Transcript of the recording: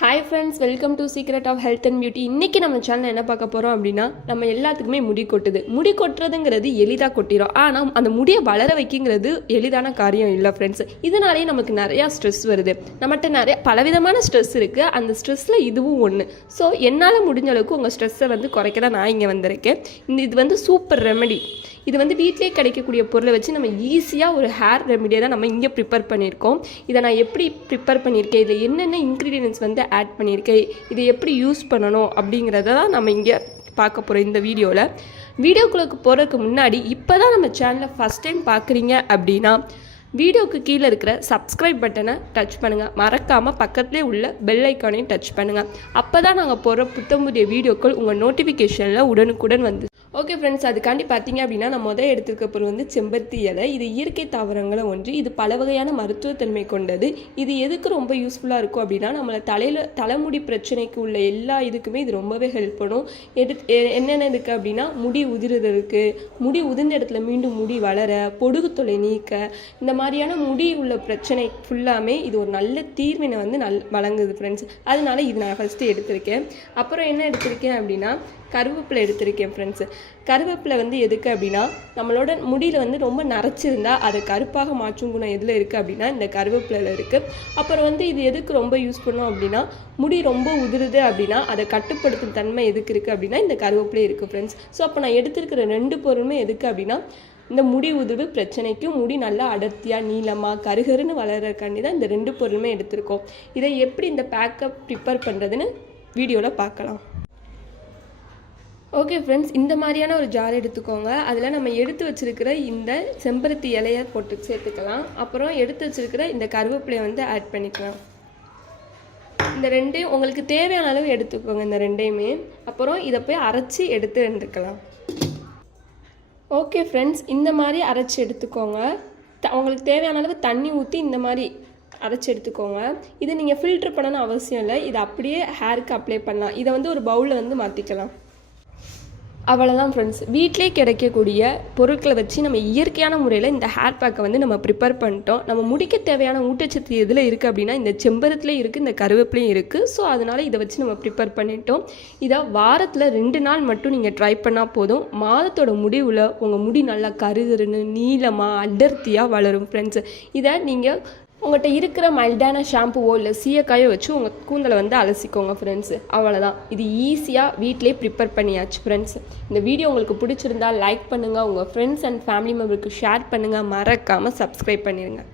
Hi friends welcome to secret of health and beauty இன்றைக்கி நம்ம channel என்ன பார்க்க போகிறோம் அப்படின்னா நம்ம எல்லாத்துக்குமே முடி கொட்டுது. முடி கொட்டுறதுங்கிறது எளிதாக கொட்டிடும் ஆனால் அந்த முடியை வளர வைக்கிங்கிறது எளிதான காரியம் இல்லை ஃப்ரெண்ட்ஸ் இதனாலேயே நமக்கு நிறையா ஸ்ட்ரெஸ் வருது. நம்மகிட்ட நிறைய பலவிதமான ஸ்ட்ரெஸ் இருக்குது அந்த ஸ்ட்ரெஸ்ஸில் இதுவும் ஒன்று ஸோ என்னால் முடிஞ்ச அளவுக்கு உங்கள் ஸ்ட்ரெஸ்ஸை வந்து குறைக்க தான் நான் இங்கே வந்திருக்கேன். இந்த இது வந்து சூப்பர் ரெமெடி இது வந்து வீட்டிலே கிடைக்கக்கூடிய பொருளை வச்சு நம்ம ஈஸியாக ஒரு ஹேர் ரெமிடியை தான் நம்ம இங்கே ப்ரிப்பேர் பண்ணியிருக்கோம். இதை நான் எப்படி ப்ரிப்பேர் பண்ணியிருக்கேன்? இதில் என்னென்ன இன்க்ரீடியன்ஸ் வந்து ஆட் பண்ணியிருக்கேன்? இதை எப்படி யூஸ் பண்ணணும்? அப்படிங்கிறத தான் நம்ம இங்கே பார்க்க போகிறோம் இந்த வீடியோவில் வீடியோக்குள்ளே போகிறதுக்கு முன்னாடி இப்போ தான் நம்ம சேனலை ஃபஸ்ட் டைம் பார்க்குறீங்க அப்படின்னா வீடியோக்கு கீழே இருக்கிற சப்ஸ்கிரைப் பட்டனை டச் பண்ணுங்கள் மறக்காமல் பக்கத்துலேயே உள்ள பெல் ஐக்கானையும் டச் பண்ணுங்கள் அப்போ தான் நாங்கள் போகிற புத்தம் புதிய வீடியோக்கள் உங்கள் நோட்டிஃபிகேஷனில் உடனுக்குடன் வந்து ஓகே ஃப்ரெண்ட்ஸ் அதுக்காண்டி பார்த்தீங்க அப்படின்னா நம்ம முதல் எடுத்துருக்க பொருள் வந்து செம்பருத்தி இலை. இது இயற்கை தாவரங்களை ஒன்று. இது பல வகையான மருத்துவத்தன்மை கொண்டது. இது எதுக்கு ரொம்ப யூஸ்ஃபுல்லாக இருக்கும் அப்படின்னா நம்மளை தலையில் தலைமுடி பிரச்சனைக்கு உள்ள எல்லா இதுக்குமே இது ரொம்பவே ஹெல்ப் பண்ணும். எடு எ- என்னென்ன இருக்குது அப்படின்னா முடி உதிர்றதுக்கு முடி உதிர்ந்த இடத்துல மீண்டும் முடி வளர பொடுகு தொலை நீக்க இந்த மாதிரியான முடி உள்ள பிரச்சனை ஃபுல்லாமே இது ஒரு நல்ல தீர்வினை வந்து நல் வழங்குது ஃப்ரெண்ட்ஸ் அதனால இது நான் ஃபஸ்ட்டு எடுத்திருக்கேன். அப்புறம் என்ன எடுத்திருக்கேன் அப்படின்னா கருவேப்பிலை எடுத்திருக்கேன் ஃப்ரெண்ட்ஸு கருவேப்பிலை வந்து எதுக்கு அப்படின்னா நம்மளோட முடியில் வந்து ரொம்ப நரைச்சிருந்தா அதை கருப்பாக மாற்றும் குணம் எதில் இருக்குது அப்படின்னா இந்த கருவேப்பிலையில் இருக்குது அப்புறம் வந்து இது எதுக்கு ரொம்ப யூஸ் பண்ணோம் அப்படின்னா முடி ரொம்ப உதிருது அப்படின்னா அதை கட்டுப்படுத்தும் தன்மை எதுக்கு இருக்குது அப்படின்னா இந்த கருவேப்பிலை இருக்குது ஃப்ரெண்ட்ஸ் ஸோ அப்போ நான் எடுத்திருக்கிற ரெண்டு பொருளுமே எதுக்கு அப்படின்னா இந்த முடி உதிர்வு பிரச்சனைக்கும் முடி நல்லா அடர்த்தியாக நீளமாக கருகருன்னு வளர்கிறக்காண்டி தான் இந்த ரெண்டு பொருளுமே எடுத்திருக்கோம். இதை எப்படி இந்த பேக்கப் ப்ரிப்பேர் பண்ணுறதுன்னு வீடியோவில் பார்க்கலாம். ஓகே ஃப்ரெண்ட்ஸ் இந்த மாதிரியான ஒரு ஜார் எடுத்துக்கோங்க. அதில் நம்ம எடுத்து வச்சிருக்கிற இந்த செம்பருத்தி இலையை போட்டு சேர்த்துக்கலாம். அப்புறம் எடுத்து வச்சிருக்கிற இந்த கருவேப்பிலையை வந்து ஆட் பண்ணிக்கலாம். இந்த ரெண்டையும் உங்களுக்கு தேவையான அளவு எடுத்துக்கோங்க இந்த ரெண்டையுமே. அப்புறம் இதை போய் அரைச்சி எடுத்து எடுத்துக்கலாம் ஓகே ஃப்ரெண்ட்ஸ் இந்த மாதிரி அரைச்சி எடுத்துக்கோங்க. த- உங்களுக்கு தேவையான அளவு தண்ணி ஊற்றி இந்த மாதிரி அரைச்சி எடுத்துக்கோங்க. இது நீங்கள் ஃபில்ட்ரு பண்ணணும்னு அவசியம் இல்லை. இதை அப்படியே ஹேருக்கு அப்ளை பண்ணலாம். இதை வந்து ஒரு பவுலில் வந்து மாற்றிக்கலாம் அவ்வளோதான் ஃப்ரெண்ட்ஸ் வீட்டிலே கிடைக்கக்கூடிய பொருட்களை வச்சு நம்ம இயற்கையான முறையில் இந்த ஹேர் பேக்கை வந்து நம்ம ப்ரிப்பேர் பண்ணிட்டோம். நம்ம முடிக்க தேவையான ஊட்டச்சத்து எதில் இருக்குது அப்படின்னா இந்த செம்பருத்துலேயும் இருக்குது இந்த கருவேப்பிலையும் இருக்குது ஸோ அதனால் இதை வச்சு நம்ம ப்ரிப்பேர் பண்ணிட்டோம். இதை வாரத்தில் ரெண்டு நாள் மட்டும் நீங்கள் ட்ரை பண்ணால் போதும். மாதத்தோட முடிவில் உங்கள் முடி நல்லா கருதுருன்னு நீளமாக அடர்த்தியாக வளரும் ஃப்ரெண்ட்ஸ் இதை நீங்கள் உங்கள்கிட்ட இருக்கிற மைல்டான ஷாம்புவோ இல்லை சீயக்காயோ வச்சு உங்கள் கூந்தலை வந்து அலசிக்கோங்க ஃப்ரெண்ட்ஸ் அவ்வளோதான் இது ஈஸியாக வீட்டிலே ப்ரிப்பேர் பண்ணியாச்சு ஃப்ரெண்ட்ஸ் இந்த வீடியோ உங்களுக்கு பிடிச்சிருந்தா லைக் பண்ணுங்கள் உங்கள் ஃப்ரெண்ட்ஸ் அண்ட் ஃபேமிலி மெம்பருக்கு ஷேர் பண்ணுங்கள் மறக்காமல் சப்ஸ்கிரைப் பண்ணிடுங்க